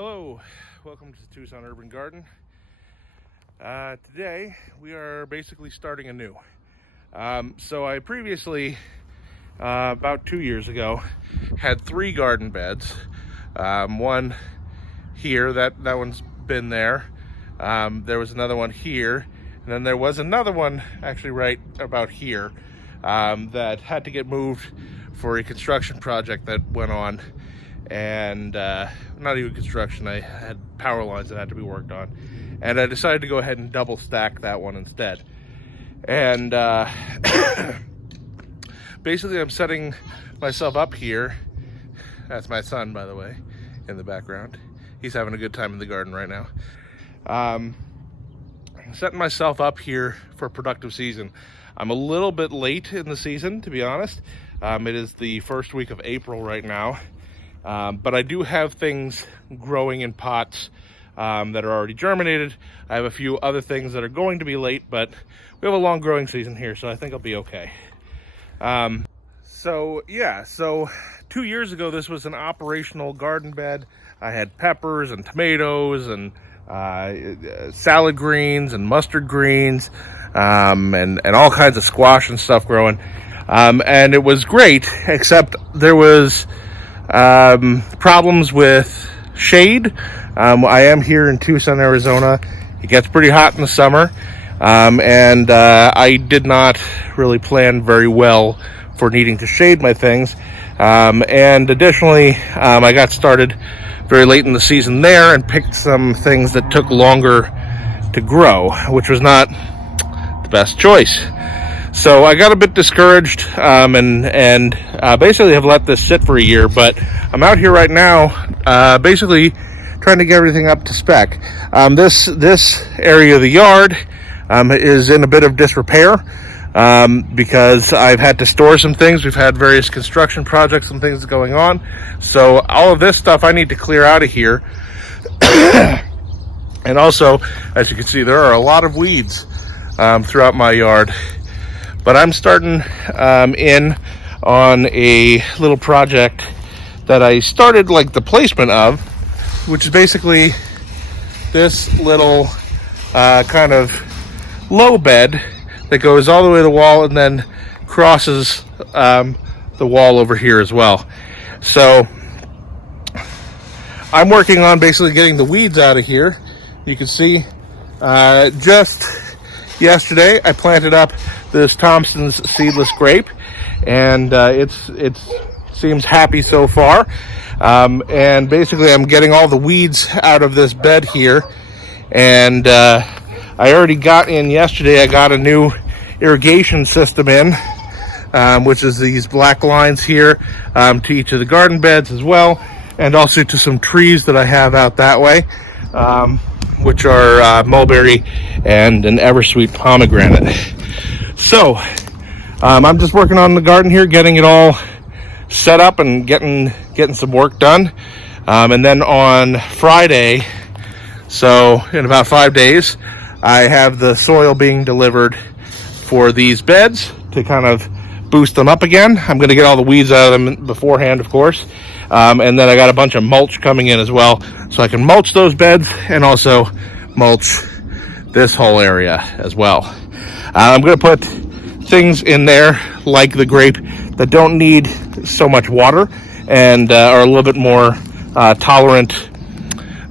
Hello, welcome to Tucson Urban Garden. Today we are basically starting anew. So I previously, about 2 years ago, had 3 garden beds. One here, that one's been there. There was another one here, and then there was another one actually right about here that had to get moved for a construction project that went on. And not even construction, I had power lines that had to be worked on, and I decided to go ahead and double stack that one instead. And basically I'm setting myself up here. That's my son, by the way, in the background. He's having a good time in the garden right now. Setting myself up here for a productive season. I'm a little bit late in the season, to be honest. It is the first week of April right now. But I do have things growing in pots that are already germinated. I have a few other things that are going to be late, but we have a long growing season here, so I think I'll be okay. So 2 years ago, this was an operational garden bed. I had peppers and tomatoes and salad greens and mustard greens and all kinds of squash and stuff growing. And it was great, except there was problems with shade. I am here in Tucson, Arizona. It gets pretty hot in the summer, and I did not really plan very well for needing to shade my things. And additionally, I got started very late in the season there and picked some things that took longer to grow, which was not the best choice. So I got a bit discouraged and basically have let this sit for a year, but I'm out here right now basically trying to get everything up to spec. This area of the yard is in a bit of disrepair because I've had to store some things. We've had various construction projects and things going on. So all of this stuff I need to clear out of here. And also, as you can see, there are a lot of weeds throughout my yard. But I'm starting in on a little project that I started like the placement of, which is basically this little kind of low bed that goes all the way to the wall and then crosses the wall over here as well. So I'm working on basically getting the weeds out of here. You can see just yesterday I planted up this Thompson's seedless grape, and it seems happy so far. And basically I'm getting all the weeds out of this bed here, and I already got in yesterday. I got a new irrigation system in, which is these black lines here to each of the garden beds as well, and also to some trees that I have out that way, which are mulberry and an eversweet pomegranate. So I'm just working on the garden here, getting it all set up and getting some work done. And then on Friday, so in about 5 days, I have the soil being delivered for these beds to kind of boost them up again. I'm going to get all the weeds out of them beforehand, of course. And then I got a bunch of mulch coming in as well, so I can mulch those beds and also mulch this whole area as well. I'm going to put things in there like the grape that don't need so much water and are a little bit more tolerant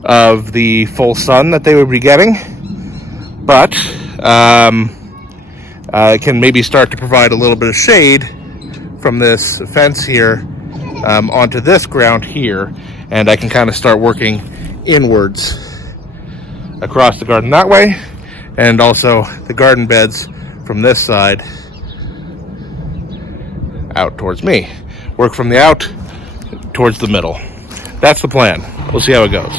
of the full sun that they would be getting, but can maybe start to provide a little bit of shade from this fence here onto this ground here, and I can kind of start working inwards across the garden that way, and also the garden beds from this side out towards me. Work from the out towards the middle. That's the plan. We'll see how it goes.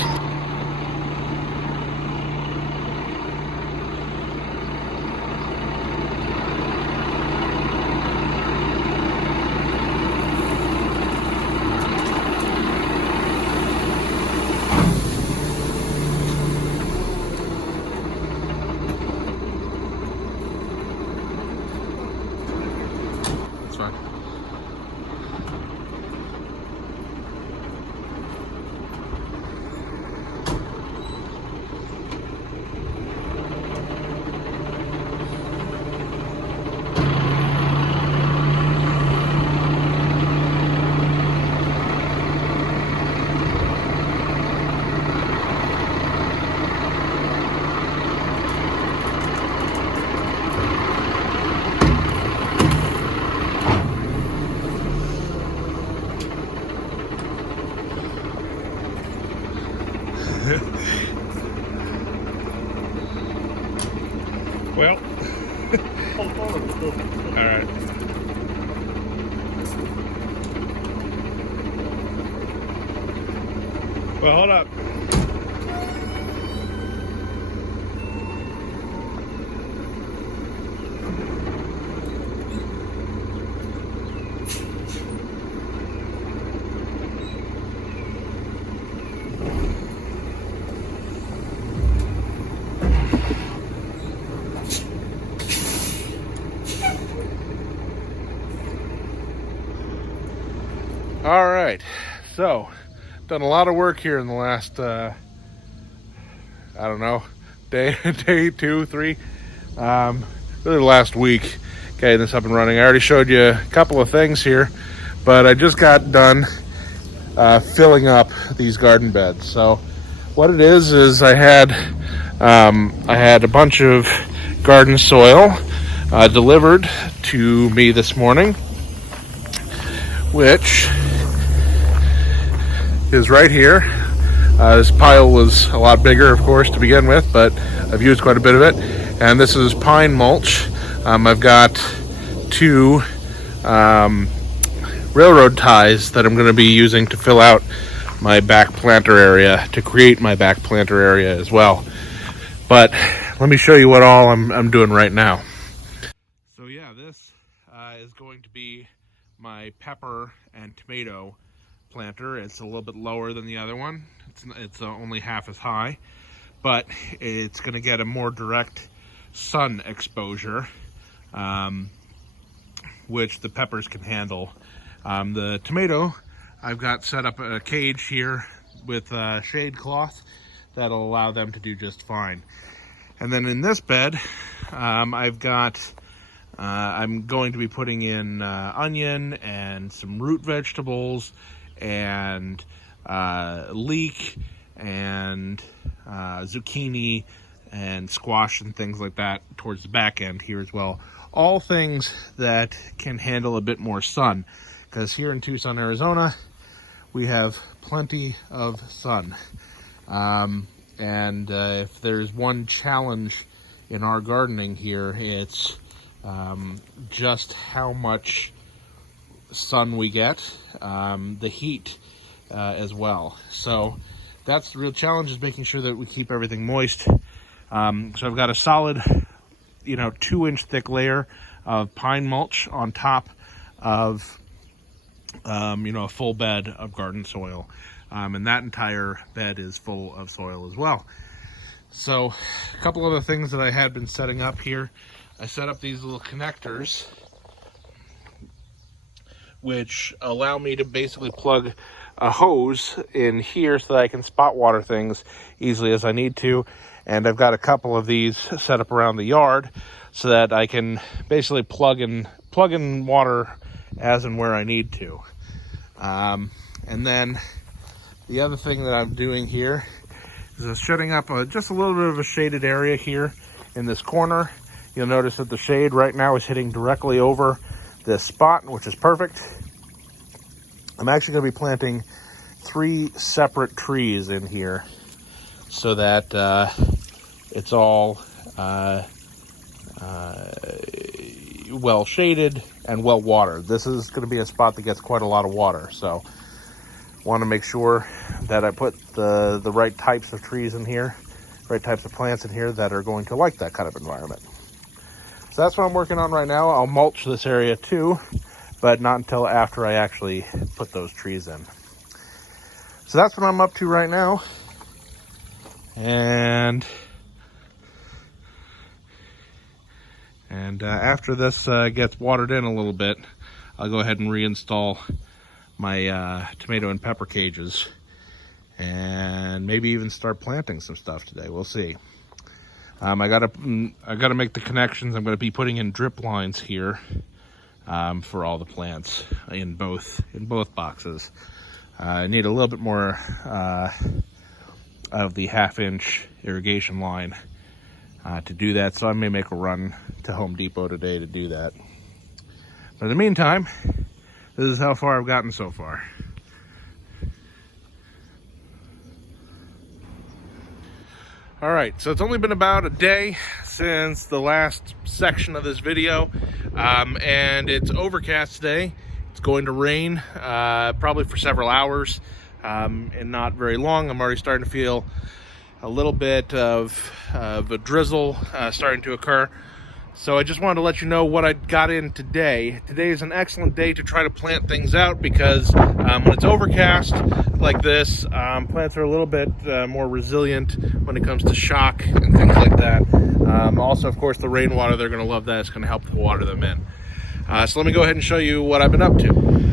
Fine. Well, all right. Well, hold up. All right, so done a lot of work here in the last I don't know, day 2 3, really the last week getting this up and running. I already showed you a couple of things here, but I just got done filling up these garden beds. So what it is I had a bunch of garden soil delivered to me this morning, which is right here. This pile was a lot bigger, of course, to begin with, but I've used quite a bit of it. And this is pine mulch. I've got 2 railroad ties that I'm going to be using to fill out my back planter area, to create my back planter area as well. But let me show you what all I'm doing right now. So yeah, this is going to be my pepper and tomato planter. It's a little bit lower than the other one. It's only half as high, but it's going to get a more direct sun exposure, which the peppers can handle. The tomato, I've got set up a cage here with shade cloth that'll allow them to do just fine. And then in this bed, I'm going to be putting in onion and some root vegetables and leek and zucchini and squash and things like that towards the back end here as well. All things that can handle a bit more sun, because here in Tucson, Arizona, we have plenty of sun. And if there's one challenge in our gardening here, it's just how much sun we get, the heat as well. So that's the real challenge, is making sure that we keep everything moist. So I've got a solid 2-inch thick layer of pine mulch on top of a full bed of garden soil, and that entire bed is full of soil as well. So a couple other things that I had been setting up here. I set up these little connectors which allow me to basically plug a hose in here so that I can spot water things easily as I need to. And I've got a couple of these set up around the yard so that I can basically plug in water as and where I need to. And then the other thing that I'm doing here is I'm setting up just a little bit of a shaded area here in this corner. You'll notice that the shade right now is hitting directly over this spot, which is perfect. I'm actually going to be planting 3 separate trees in here so that it's all well shaded and well watered. This is going to be a spot that gets quite a lot of water, so want to make sure that I put the right types of trees in here, right types of plants in here that are going to like that kind of environment. So that's what I'm working on right now. I'll mulch this area too, but not until after I actually put those trees in. So that's what I'm up to right now. And after this gets watered in a little bit, I'll go ahead and reinstall my tomato and pepper cages, and maybe even start planting some stuff today. We'll see. I gotta make the connections. I'm gonna be putting in drip lines here for all the plants in both boxes. I need a little bit more of the 1/2-inch irrigation line to do that, so I may make a run to Home Depot today to do that. But in the meantime, this is how far I've gotten so far. All right, so it's only been about a day since the last section of this video, and it's overcast today. It's going to rain probably for several hours, and not very long. I'm already starting to feel a little bit of a drizzle starting to occur. So I just wanted to let you know what I got in today. Today is an excellent day to try to plant things out because when it's overcast like this, plants are a little bit more resilient when it comes to shock and things like that. Also, of course, the rainwater, they're going to love that. It's going to help to water them in. So let me go ahead and show you what I've been up to.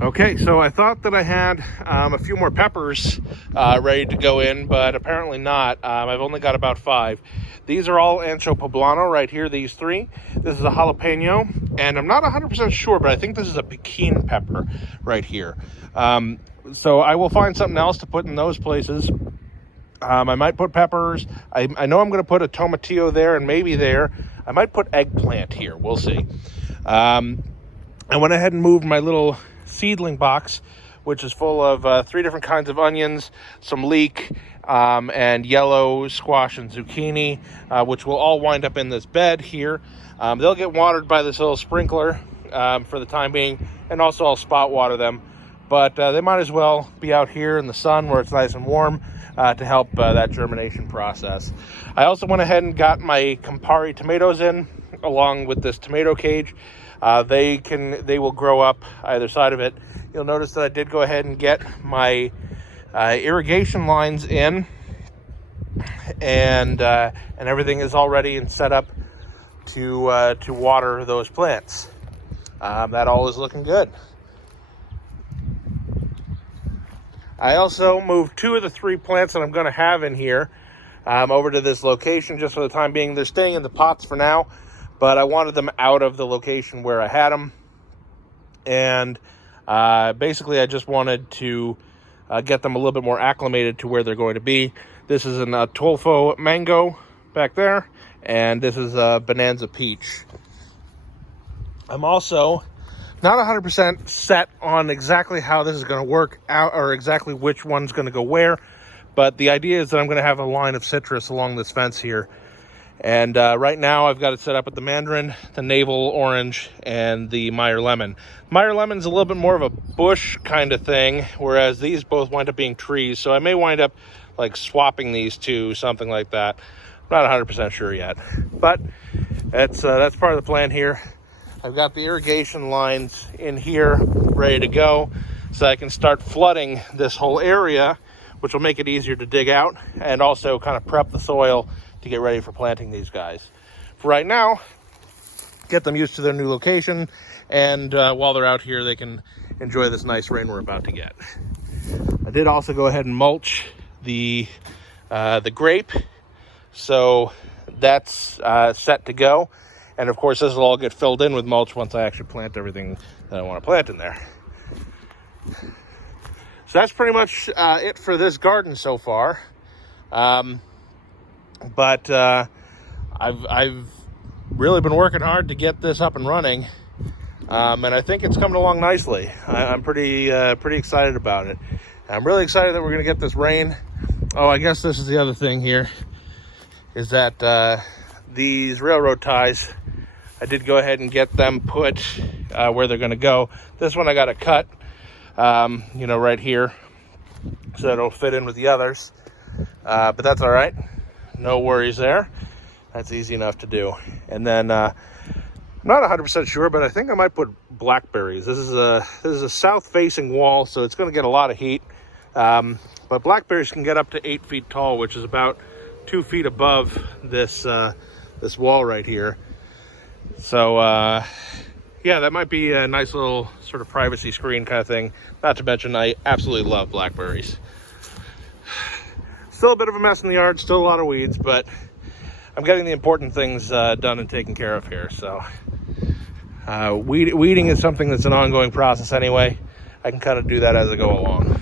Okay, so I thought that I had a few more peppers ready to go in, but apparently not. I've only got about 5. These are all ancho poblano right here, these 3. This is a jalapeno, and I'm not 100% sure, but I think this is a Pekin pepper right here. So I will find something else to put in those places. I might put peppers. I know I'm going to put a tomatillo there and maybe there. I might put eggplant here. We'll see. I went ahead and moved my little seedling box, which is full of 3 different kinds of onions, some leek, and yellow squash and zucchini, which will all wind up in this bed here. They'll get watered by this little sprinkler for the time being, and also I'll spot water them. But they might as well be out here in the sun where it's nice and warm to help that germination process. I also went ahead and got my Campari tomatoes in, along with this tomato cage. They will grow up either side of it. You'll notice that I did go ahead and get my irrigation lines in, and everything is all ready and set up to water those plants. That all is looking good. I also moved 2 of the 3 plants that I'm going to have in here over to this location just for the time being. They're staying in the pots for now, but I wanted them out of the location where I had them. And basically, I just wanted to get them a little bit more acclimated to where they're going to be. This is an Tolfo mango back there, and this is a Bonanza peach. I'm also not 100% set on exactly how this is going to work out, or exactly which one's going to go where, but the idea is that I'm going to have a line of citrus along this fence here. And right now I've got it set up with the mandarin, the navel orange, and the Meyer lemon. Meyer lemon's a little bit more of a bush kind of thing, whereas these both wind up being trees. So I may wind up like swapping these 2, something like that. I'm not 100% sure yet, but that's part of the plan here. I've got the irrigation lines in here ready to go, so I can start flooding this whole area, which will make it easier to dig out and also kind of prep the soil to get ready for planting these guys. For right now, get them used to their new location, and while they're out here, they can enjoy this nice rain we're about to get. I did also go ahead and mulch the grape, so that's set to go. And of course, this will all get filled in with mulch once I actually plant everything that I want to plant in there. So that's pretty much it for this garden so far. But I've really been working hard to get this up and running, and I think it's coming along nicely. I'm pretty excited about it. I'm really excited that we're going to get this rain. Oh, I guess this is the other thing here, is that these railroad ties, I did go ahead and get them put where they're going to go. This one I got to cut, right here, so it'll fit in with the others. But that's all right. No worries there. That's easy enough to do. And then I'm not 100% sure, but I think I might put blackberries. This is a south-facing wall, so it's going to get a lot of heat. But blackberries can get up to 8 feet tall, which is about 2 feet above this wall right here. So yeah, that might be a nice little sort of privacy screen kind of thing. Not to mention, I absolutely love blackberries. Still a bit of a mess in the yard, still a lot of weeds, but I'm getting the important things done and taken care of here. So weeding is something that's an ongoing process anyway. I can kind of do that as I go along.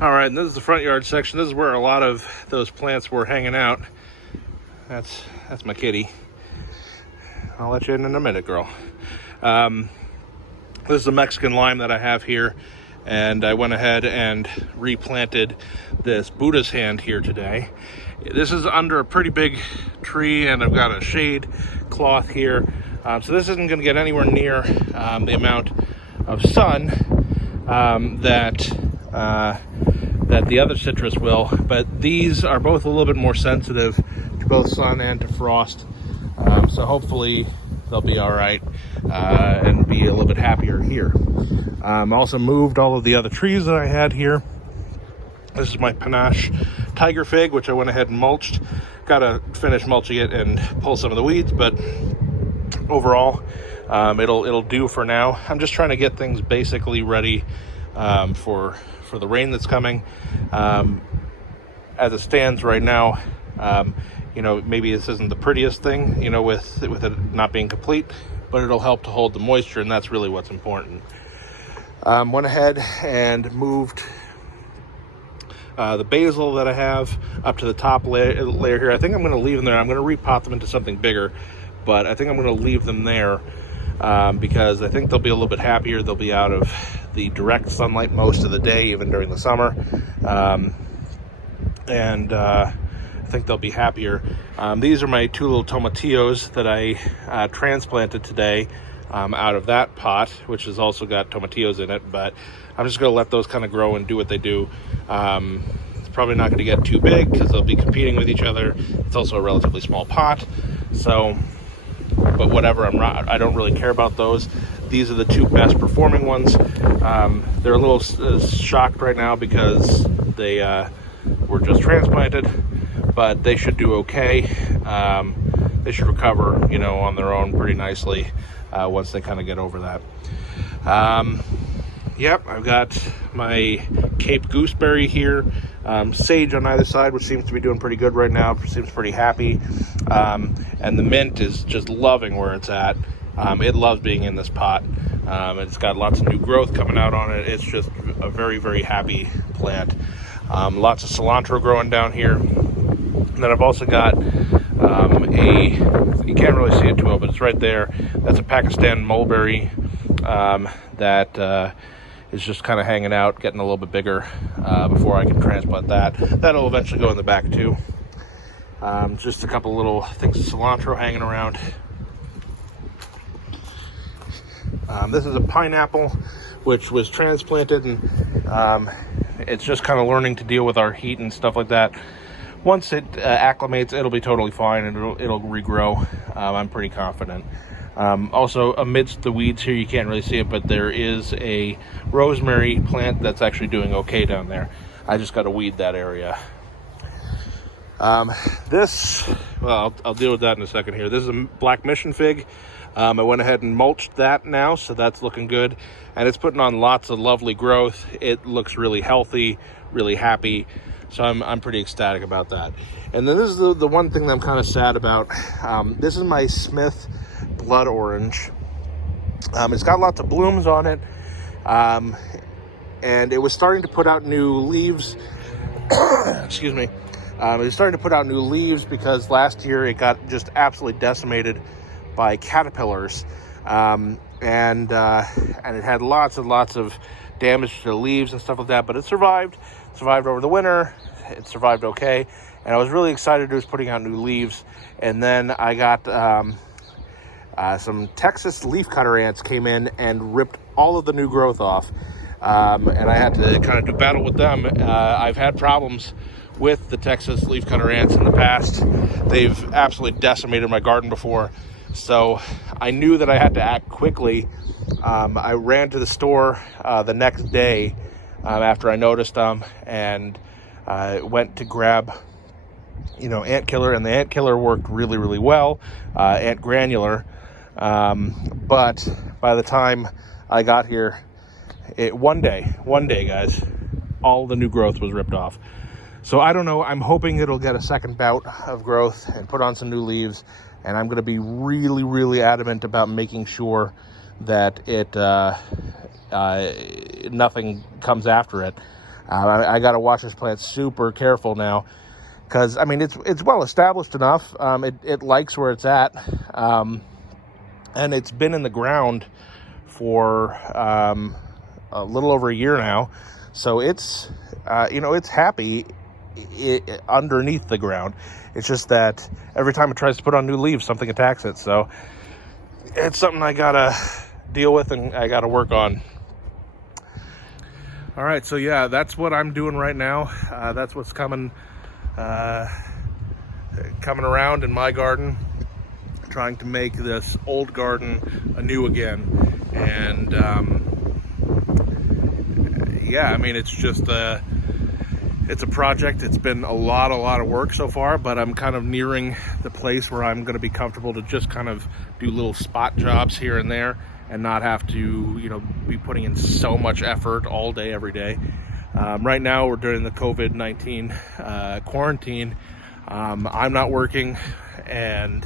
All right, and this is the front yard section. This is where a lot of those plants were hanging out. That's my kitty. I'll let you in a minute, girl. This is a Mexican lime that I have here. and I went ahead and replanted this Buddha's hand here today. This is under a pretty big tree, and I've got a shade cloth here. So this isn't going to get anywhere near the amount of sun that the other citrus will, but these are both a little bit more sensitive to both sun and to frost. So hopefully they'll be all right and be a little bit happier here. Also moved all of the other trees that I had here. This is my panache tiger fig, which I went ahead and mulched. Got to finish mulching it and pull some of the weeds, but overall, it'll do for now. I'm just trying to get things basically ready for the rain that's coming. As it stands right now, maybe this isn't the prettiest thing, with it not being complete, but it'll help to hold the moisture, and that's really what's important. Went ahead and moved the basil that I have up to the top layer here. I think I'm going to leave them there. I'm going to repot them into something bigger, but I think I'm going to leave them there because I think they'll be a little bit happier. They'll be out of the direct sunlight most of the day, even during the summer. And I think they'll be happier. These are my two little tomatillos that I transplanted today out of that pot, which has also got tomatillos in it, but I'm just going to let those kind of grow and do what they do. It's probably not going to get too big because they'll be competing with each other. It's also a relatively small pot, so, but whatever, I don't really care about those. These are the two best performing ones. They're a little shocked right now because they were just transplanted, but they should do okay. They should recover, on their own pretty nicely once they kind of get over that. Yep, I've got my Cape gooseberry here, sage on either side, which seems to be doing pretty good right now. Seems pretty happy, and the mint is just loving where it's at. It loves being in this pot. It's got lots of new growth coming out on it. It's just a very, very happy plant. Lots of cilantro growing down here. And then I've also got you can't really see it too well, but it's right there. That's a Pakistan mulberry that is just kind of hanging out, getting a little bit bigger before I can transplant that. That'll eventually go in the back too. Just a couple little things of cilantro hanging around. This is a pineapple which was transplanted, and it's just kind of learning to deal with our heat and stuff like that. Once it acclimates, it'll be totally fine, and it'll regrow. I'm pretty confident. Also, amidst the weeds here, you can't really see it, but there is a rosemary plant that's actually doing okay down there. I just got to weed that area. I'll deal with that in a second here. This is a black mission fig. I went ahead and mulched that now, so that's looking good. And it's putting on lots of lovely growth. It looks really healthy, really happy. So I'm pretty ecstatic about that. And then this is the one thing that I'm kind of sad about. This is my Smith blood orange. It's got lots of blooms on it. And it was starting to put out new leaves. Excuse me. It was starting to put out new leaves because last year it got just absolutely decimated by caterpillars. And it had lots and lots of damage to the leaves and stuff like that, but it survived over the winter. It survived okay, and I was really excited it was putting out new leaves. And then I got some Texas leafcutter ants came in and ripped all of the new growth off, and I had to kind of do battle with them. I've had problems with the Texas leafcutter ants in the past. They've absolutely decimated my garden before, so I knew that I had to act quickly. I ran to the store the next day after I noticed them, and went to grab ant killer, and the ant killer worked really, really well, ant granular, but by the time I got here, one day guys, all the new growth was ripped off. So I don't know, I'm hoping it'll get a second bout of growth and put on some new leaves, and I'm going to be really, really adamant about making sure that nothing comes after it. I got to watch this plant super careful now, because it's well established enough. It likes where it's at, and it's been in the ground for a little over a year now. So it's, it's happy underneath the ground. It's just that every time it tries to put on new leaves, something attacks it. So it's something I gotta deal with and I gotta work on. All right, so yeah, that's what I'm doing right now. That's what's coming around in my garden, trying to make this old garden anew again. And yeah, I mean, it's just it's a project. It's been a lot of work so far, but I'm kind of nearing the place where I'm going to be comfortable to just kind of do little spot jobs here and there and not have to, be putting in so much effort all day, every day. Right now, we're during the COVID-19 quarantine. I'm not working, and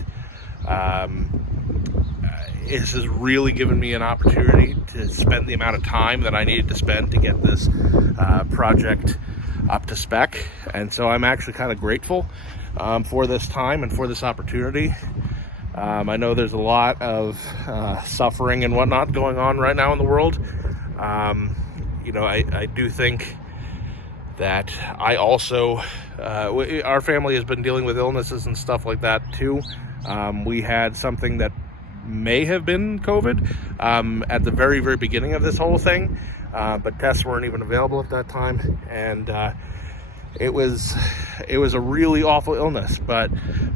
this has really given me an opportunity to spend the amount of time that I needed to spend to get this project up to spec. And so I'm actually kind of grateful for this time and for this opportunity. I know there's a lot of suffering and whatnot going on right now in the world. I do think that I also, our family has been dealing with illnesses and stuff like that too. We had something that may have been COVID at the very, very beginning of this whole thing, but tests weren't even available at that time. And it was a really awful illness, but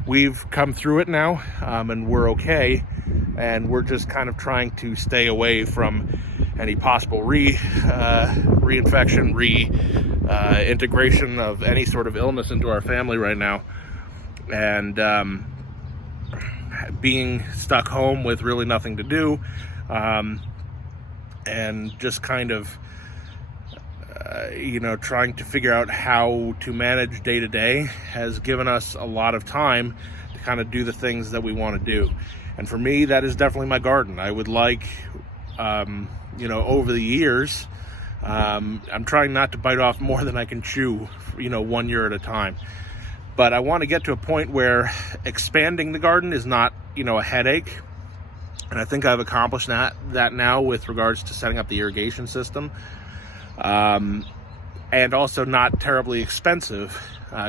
we've come through it now, and we're okay. And we're just kind of trying to stay away from any possible reinfection, integration of any sort of illness into our family right now. And being stuck home with really nothing to do, and just kind of trying to figure out how to manage day to day has given us a lot of time to kind of do the things that we want to do. And for me, that is definitely my garden. I would like, over the years, I'm trying not to bite off more than I can chew, 1 year at a time. But I want to get to a point where expanding the garden is not, a headache. And I think I've accomplished that now with regards to setting up the irrigation system. And also not terribly expensive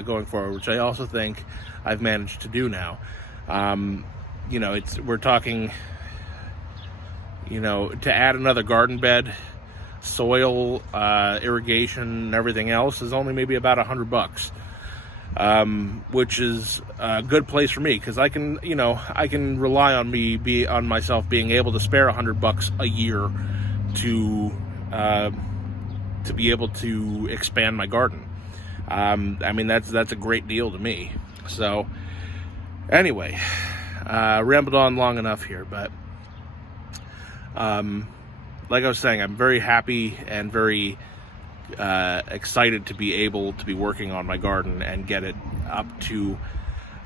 going forward, which I also think I've managed to do now. We're talking, to add another garden bed, soil, irrigation, and everything else is only maybe about $100. Which is a good place for me, because I can rely on myself being able to spare $100 a year to be able to expand my garden. That's a great deal to me. So anyway, rambled on long enough here, but like I was saying, I'm very happy and very excited to be able to be working on my garden and get it up to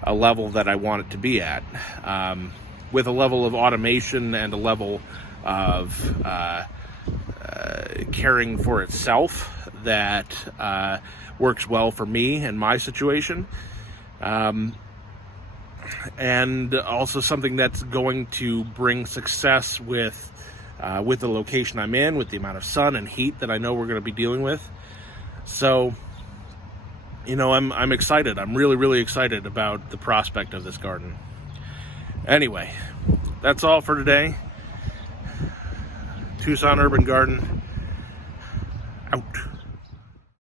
a level that I want it to be at, with a level of automation and a level of caring for itself that works well for me and my situation, and also something that's going to bring success with the location I'm in, with the amount of sun and heat that I know we're going to be dealing with. So, I'm excited. I'm really, really excited about the prospect of this garden. Anyway, that's all for today. Tucson Urban Garden, out.